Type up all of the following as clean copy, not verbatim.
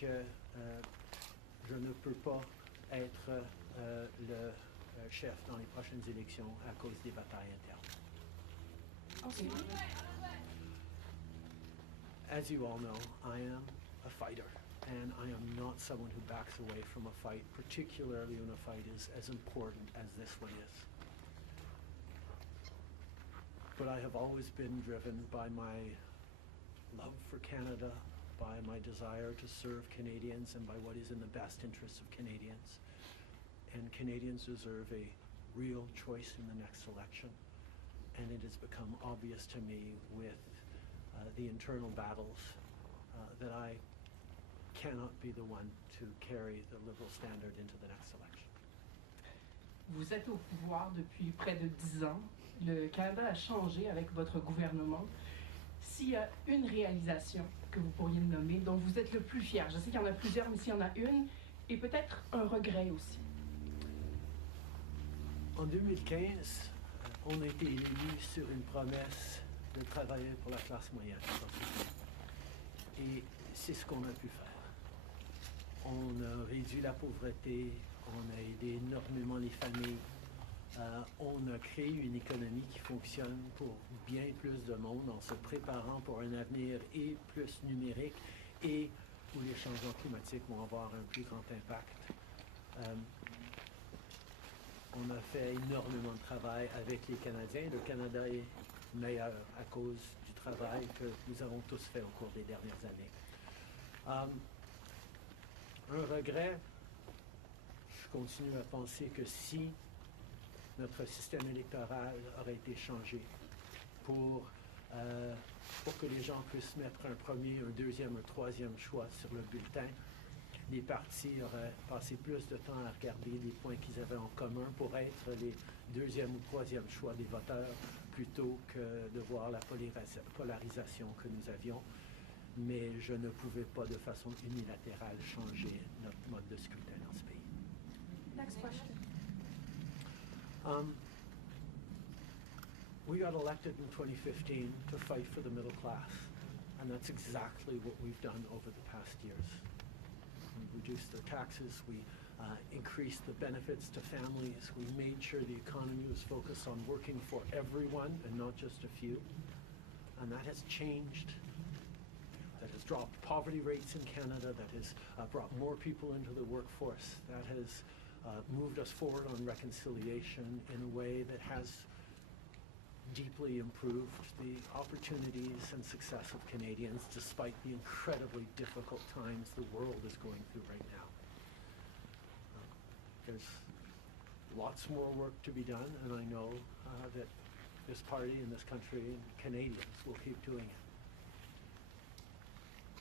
que je ne peux pas être le chef dans les prochaines élections à cause des batailles internes. Okay. As you all know, I am a fighter, and I am not someone who backs away from a fight, particularly when a fight is as important as this one is. But I have always been driven by my love for Canada, by my desire to serve Canadians, and by what is in the best interests of Canadians. And Canadians deserve a real choice in the next election. And it has become obvious to me with the internal battles that I cannot be the one to carry the Liberal standard into the next election. Vous êtes au pouvoir depuis près de 10 ans. Le Canada a changé avec votre gouvernement. S'il y a une réalisation que vous pourriez nommer, dont vous êtes le plus fier, je sais qu'il y en a plusieurs, mais s'il y en a une, et peut-être un regret aussi. En 2015, on a été élus sur une promesse de travailler pour la classe moyenne. Et c'est ce qu'on a pu faire. On a réduit la pauvreté, on a aidé énormément les familles, on a créé une économie qui fonctionne pour bien plus de monde en se préparant pour un avenir et plus numérique et où les changements climatiques vont avoir un plus grand impact. On a fait énormément de travail avec les Canadiens. Le Canada est meilleur à cause du travail que nous avons tous fait au cours des dernières années. Un regret, je continue à penser que si notre système électoral aurait été changé pour que les gens puissent mettre un premier, un deuxième, un troisième choix sur le bulletin, les partis auraient passé plus de temps à regarder les points qu'ils avaient en commun pour être les deuxième ou troisième choix des voteurs plutôt que de voir la polarisation que nous avions. Mais je ne pouvais pas de façon unilatérale changer notre mode de scrutin dans ce pays. Next question. We got elected in 2015 to fight for the middle class, and that's exactly what we've done over the past years. We reduced the taxes, we increased the benefits to families, we made sure the economy was focused on working for everyone and not just a few, and that has changed. That has dropped poverty rates in Canada, that has brought more people into the workforce, that has moved us forward on reconciliation in a way that has deeply improved the opportunities and success of Canadians despite the incredibly difficult times the world is going through right now. There's lots more work to be done, and I know that this party and this country and Canadians will keep doing it.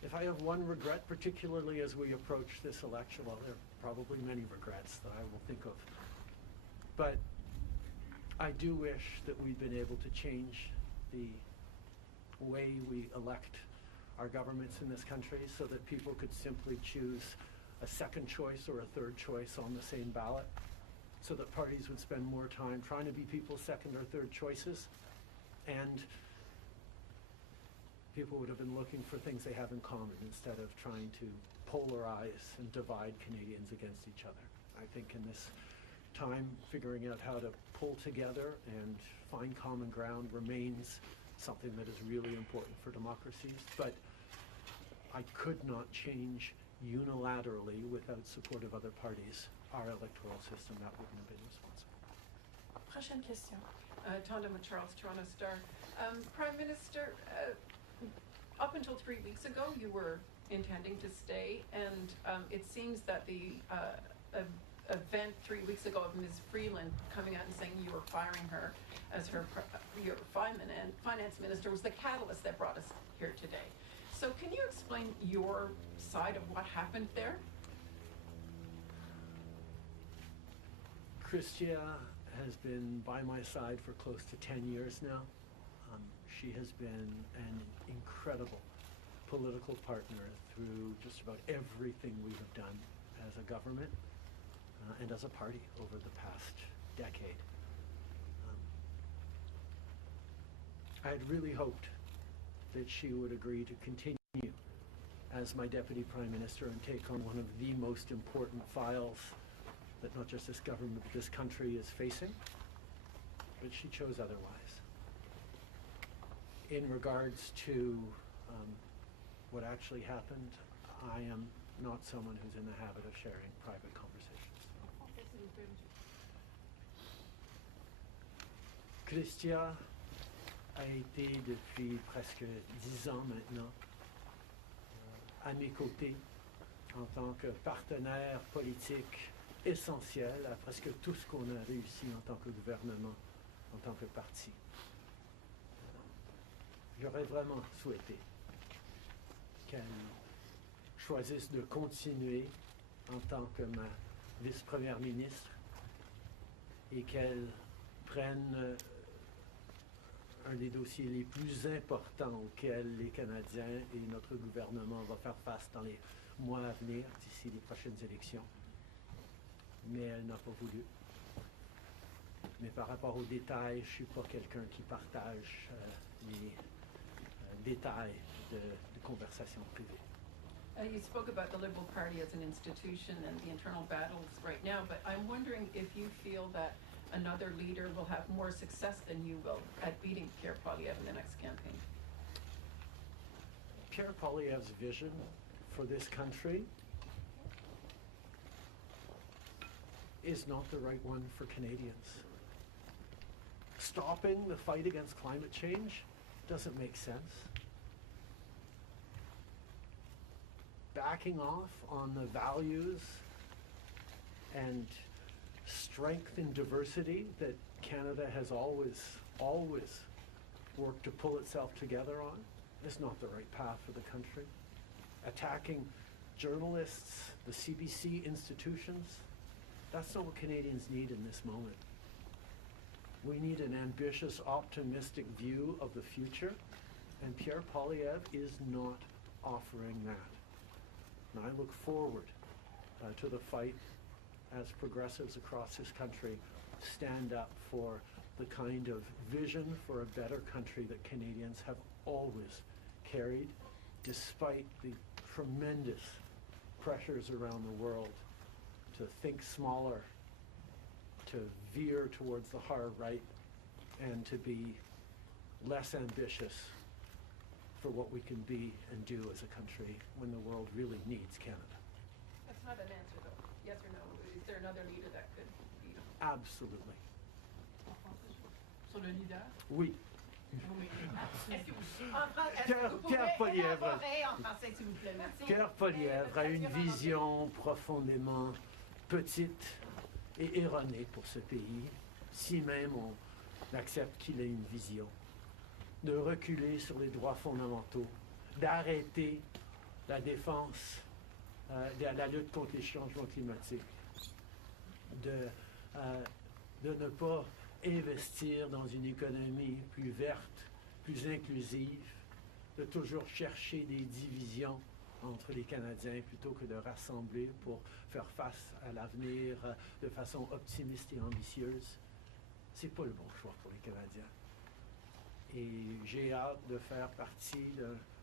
If I have one regret, particularly as we approach this election, well, there are probably many regrets that I will think of, but I do wish that we'd been able to change the way we elect our governments in this country so that people could simply choose a second choice or a third choice on the same ballot, so that parties would spend more time trying to be people's second or third choices, and people would have been looking for things they have in common instead of trying to polarize and divide Canadians against each other. I think in this time, figuring out how to pull together and find common ground remains something that is really important for democracies, but I could not change unilaterally without support of other parties our electoral system. That wouldn't have been responsible. Prochaine question. Tonda with Charles Toronto Star. Prime Minister, up until 3 weeks ago, you were intending to stay, and it seems that the event 3 weeks ago of Ms. Freeland coming out and saying you were firing her as your finance minister was the catalyst that brought us here today. So can you explain your side of what happened there? Chrystia has been by my side for close to 10 years now. She has been an incredible political partner through just about everything we have done as a government and as a party over the past decade. I had really hoped that she would agree to continue as my Deputy Prime Minister and take on one of the most important files that not just this government, but this country is facing. But she chose otherwise. In regards to what actually happened, I am not someone who's in the habit of sharing private conversations. Chrystia a été depuis presque 10 ans maintenant à mes côtés en tant que partenaire politique essentiel à presque tout ce qu'on a réussi en tant que gouvernement, en tant que parti. J'aurais vraiment souhaité qu'elle choisisse de continuer en tant que ma vice-première ministre et qu'elle prenne un des dossiers les plus importants auxquels les Canadiens et notre gouvernement vont faire face dans les mois à venir, d'ici les prochaines élections. Mais elle n'a pas voulu. Mais par rapport aux détails, je ne suis pas quelqu'un qui partage les détails de conversations privées. You spoke about the Liberal Party as an institution and the internal battles right now, but I'm wondering if you feel that another leader will have more success than you will at beating Pierre Poilievre in the next campaign. Pierre Poilievre's vision for this country is not the right one for Canadians. Stopping the fight against climate change doesn't make sense. Backing off on the values and strength and diversity that Canada has always worked to pull itself together on is not the right path for the country. Attacking journalists, the CBC institutions, that's not what Canadians need in this moment. We need an ambitious, optimistic view of the future, and Pierre Poilievre is not offering that. And I look forward to the fight as progressives across this country stand up for the kind of vision for a better country that Canadians have always carried, despite the tremendous pressures around the world to think smaller, to veer towards the hard right, and to be less ambitious for what we can be and do as a country when the world really needs Canada. That's not an answer, though. Yes or no? Is there another leader that could beat him? Absolutely. Sur le leader? Oui. Pierre Poilievre. Pierre Poilievre a une vision profondément petite et erronée pour ce pays, si même on accepte qu'il ait une vision, de reculer sur les droits fondamentaux, d'arrêter la défense, la lutte contre les changements climatiques, de ne pas investir dans une économie plus verte, plus inclusive, de toujours chercher des divisions entre les Canadiens plutôt que de rassembler pour faire face à l'avenir de façon optimiste et ambitieuse. C'est pas le bon choix pour les Canadiens. Et j'ai hâte de faire partie,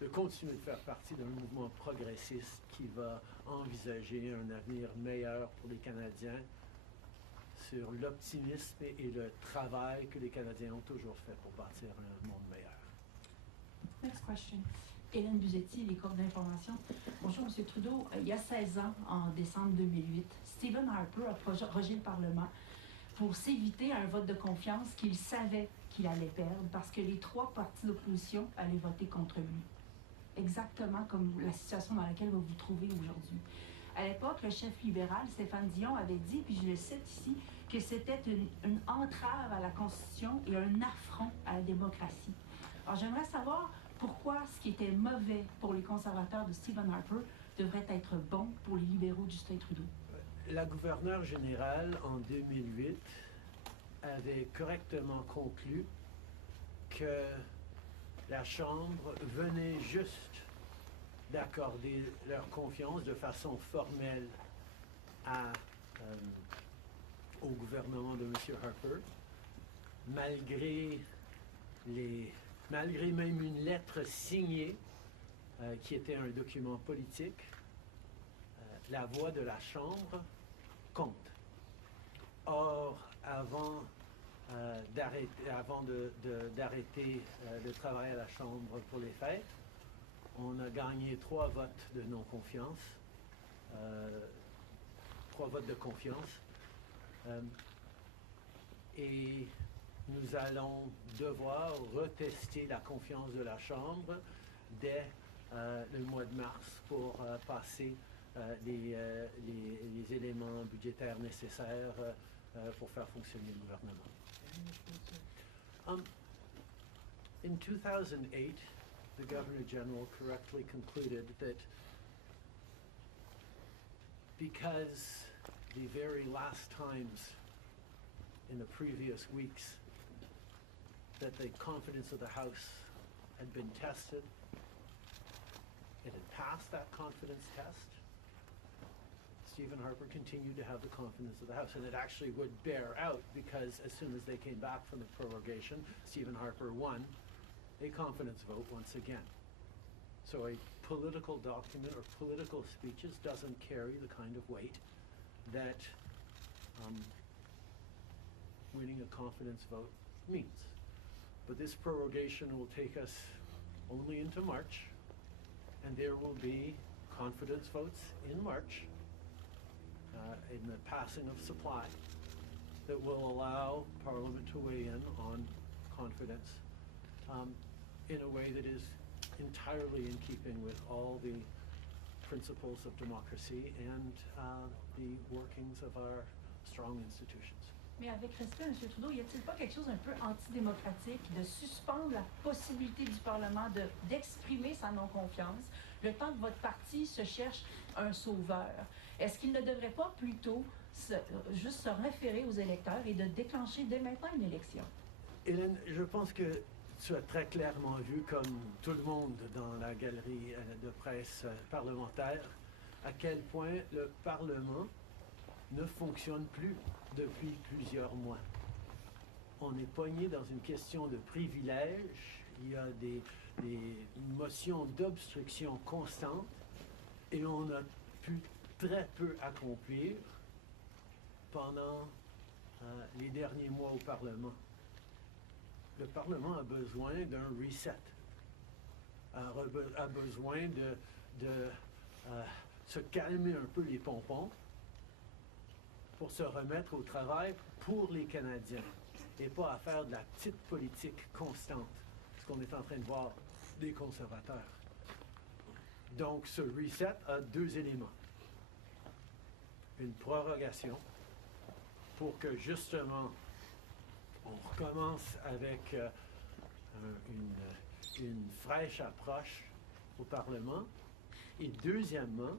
de continuer de faire partie d'un mouvement progressiste qui va envisager un avenir meilleur pour les Canadiens sur l'optimisme et le travail que les Canadiens ont toujours fait pour bâtir un monde meilleur. Next question. Hélène Buzetti, les cours d'information. Bonjour, M. Trudeau. Il y a 16 ans, en décembre 2008, Stephen Harper a rejeté le Parlement pour s'éviter un vote de confiance qu'il savait qu'il allait perdre parce que les 3 partis d'opposition allaient voter contre lui. Exactement comme la situation dans laquelle vous vous trouvez aujourd'hui. À l'époque, le chef libéral, Stéphane Dion, avait dit, puis je le cite ici, que c'était une entrave à la Constitution et un affront à la démocratie. Alors, j'aimerais savoir pourquoi ce qui était mauvais pour les conservateurs de Stephen Harper devrait être bon pour les libéraux de Justin Trudeau. La gouverneure générale, en 2008, avait correctement conclu que la Chambre venait juste d'accorder leur confiance de façon formelle au gouvernement de M. Harper, malgré même une lettre signée qui était un document politique, la voix de la Chambre compte. Or, avant d'arrêter le travail à la Chambre pour les fêtes, on a gagné 3 votes de non-confiance, 3 votes de confiance, et nous allons devoir retester la confiance de la Chambre dès le mois de mars pour passer les éléments budgétaires nécessaires pour faire fonctionner le gouvernement. In 2008, the Governor General correctly concluded that because the very last times in the previous weeks that the confidence of the House had been tested, it had passed that confidence test. Stephen Harper continued to have the confidence of the House, and it actually would bear out because as soon as they came back from the prorogation, Stephen Harper won a confidence vote once again. So a political document or political speeches doesn't carry the kind of weight that winning a confidence vote means. But this prorogation will take us only into March, and there will be confidence votes in March in the passing of supply that will allow Parliament to weigh in on confidence in a way that is entirely in keeping with all the principles of democracy and the workings of our strong institutions. Mais avec respect, M. Trudeau, y a-t-il pas quelque chose un peu antidémocratique de suspendre la possibilité du Parlement d'exprimer sa non-confiance le temps que votre parti se cherche un sauveur? Est-ce qu'il ne devrait pas plutôt juste se référer aux électeurs et de déclencher dès maintenant une élection? Hélène, je pense que tu as très clairement vu, comme tout le monde dans la galerie de presse parlementaire, à quel point le Parlement ne fonctionne plus depuis plusieurs mois. On est pogné dans une question de privilèges, il y a des motions d'obstruction constantes et on a pu très peu accomplir pendant les derniers mois au Parlement. Le Parlement a besoin d'un reset, a besoin de se calmer un peu les pompons pour se remettre au travail pour les Canadiens et pas à faire de la petite politique constante, ce qu'on est en train de voir des conservateurs. Donc ce reset a 2 éléments. Une prorogation pour que justement on recommence avec une fraîche approche au Parlement. Et deuxièmement,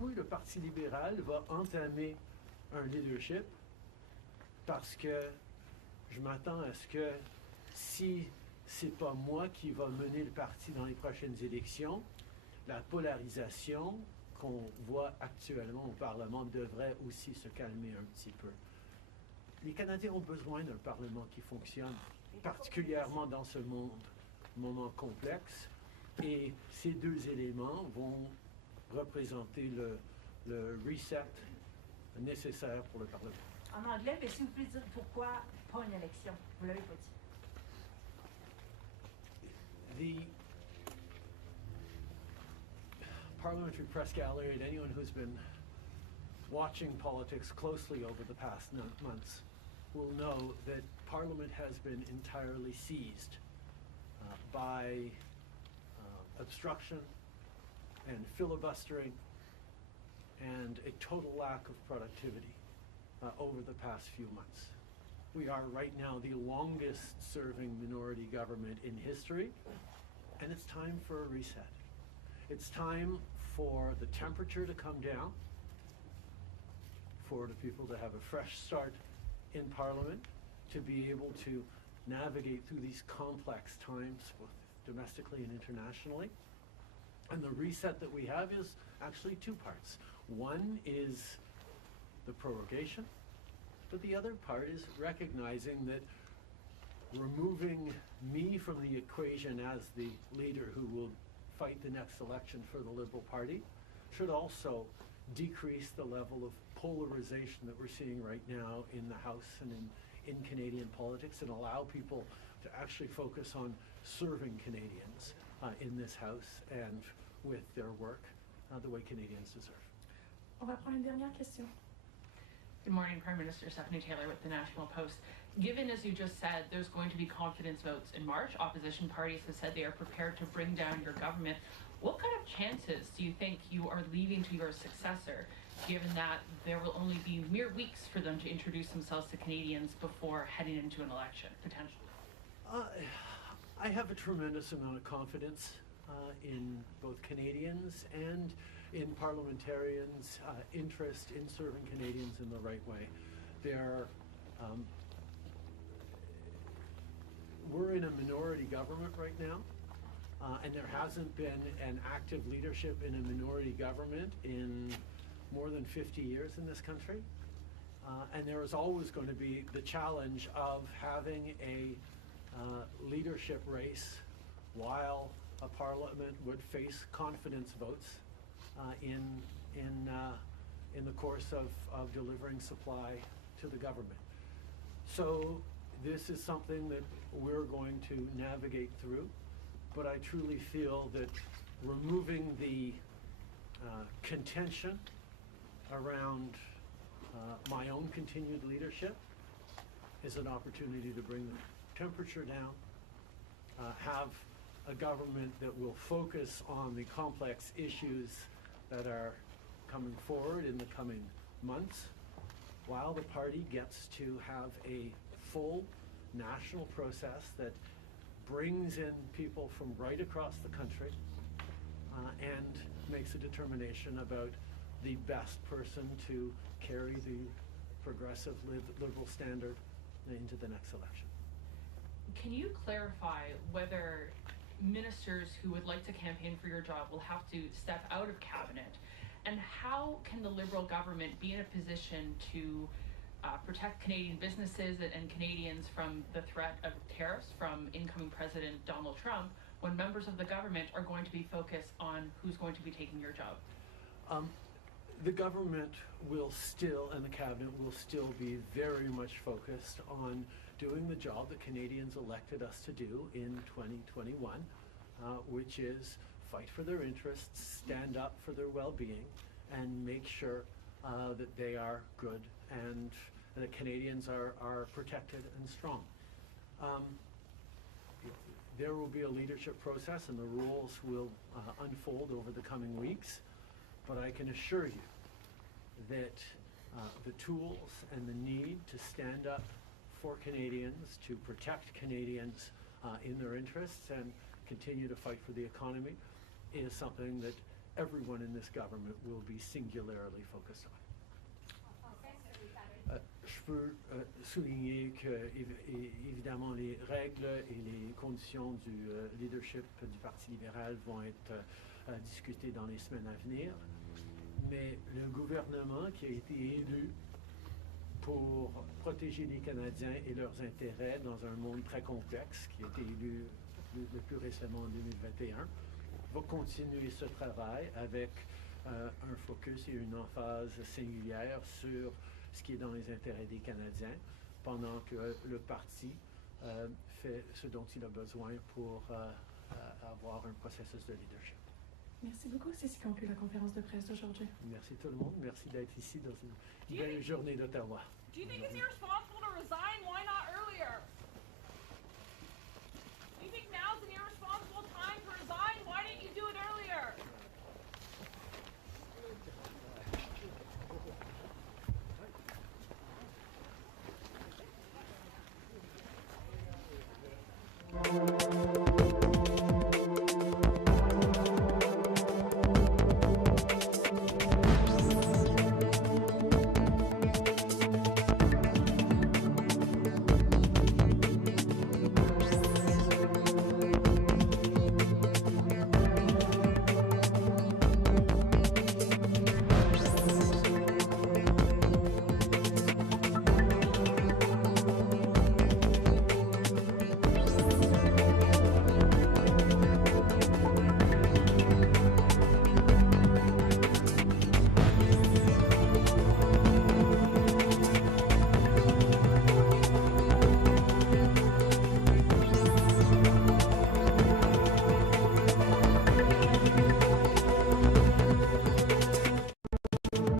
oui, le Parti libéral va entamer un leadership parce que je m'attends à ce que si c'est pas moi qui va mener le parti dans les prochaines élections, la polarisation qu'on voit actuellement au Parlement devrait aussi se calmer un petit peu. Les Canadiens ont besoin d'un Parlement qui fonctionne, particulièrement dans ce moment complexe, et ces 2 éléments vont représenter le reset nécessaire pour le Parlement. En anglais, mais si vous pouvez dire pourquoi pas une élection, vous l'avez pas dit. The parliamentary press gallery and anyone who's been watching politics closely over the past months will know that Parliament has been entirely seized by obstruction and filibustering and a total lack of productivity over the past few months. We are right now the longest serving minority government in history, and it's time for a reset. It's time for the temperature to come down, for the people to have a fresh start in Parliament, to be able to navigate through these complex times, both domestically and internationally. And the reset that we have is actually 2 parts. One is the prorogation, but the other part is recognizing that removing me from the equation as the leader who will fight the next election for the Liberal Party should also decrease the level of polarization that we're seeing right now in the House and in Canadian politics, and allow people to actually focus on serving Canadians in this House and with their work the way Canadians deserve. On va prendre une dernière question. Good morning, Prime Minister. Stephanie Taylor with the National Post. Given, as you just said, there's going to be confidence votes in March, opposition parties have said they are prepared to bring down your government. What kind of chances do you think you are leaving to your successor, given that there will only be mere weeks for them to introduce themselves to Canadians before heading into an election, potentially? I have a tremendous amount of confidence in both Canadians and in parliamentarians' interest in serving Canadians in the right way. We're in a minority government right now, and there hasn't been an active leadership in a minority government in more than 50 years in this country. And there is always going to be the challenge of having a leadership race while a parliament would face confidence votes in the course of delivering supply to the government. So this is something that we're going to navigate through, but I truly feel that removing the contention around my own continued leadership is an opportunity to bring the temperature down, have a government that will focus on the complex issues that are coming forward in the coming months, while the party gets to have a full national process that brings in people from right across the country and makes a determination about the best person to carry the progressive liberal standard into the next election. Can you clarify whether ministers who would like to campaign for your job will have to step out of cabinet? And how can the Liberal government be in a position to protect Canadian businesses and Canadians from the threat of tariffs from incoming President Donald Trump when members of the government are going to be focused on who's going to be taking your job? The government will still, and the cabinet will still be very much focused on doing the job that Canadians elected us to do in 2021, which is fight for their interests, stand up for their well-being, and make sure that they are good and that Canadians are protected and strong. There will be a leadership process, and the rules will unfold over the coming weeks, but I can assure you that the tools and the need to stand up for Canadians, to protect Canadians in their interests and continue to fight for the economy is something that everyone in this government will be singularly focused on. Je peux souligner que, évidemment, les règles et les conditions du leadership du Parti libéral vont être discutées dans les semaines à venir, mais le gouvernement qui a été élu pour protéger les Canadiens et leurs intérêts dans un monde très complexe, qui a été élu le plus récemment en 2021, va continuer ce travail avec un focus et une emphase singulière sur ce qui est dans les intérêts des Canadiens, pendant que le parti fait ce dont il a besoin pour avoir un processus de leadership. Merci beaucoup. C'est ce qui conclut la conférence de presse d'aujourd'hui. Merci tout le monde. Merci d'être ici dans une belle journée d'Ottawa. Do you think it's irresponsible to resign? Why not earlier?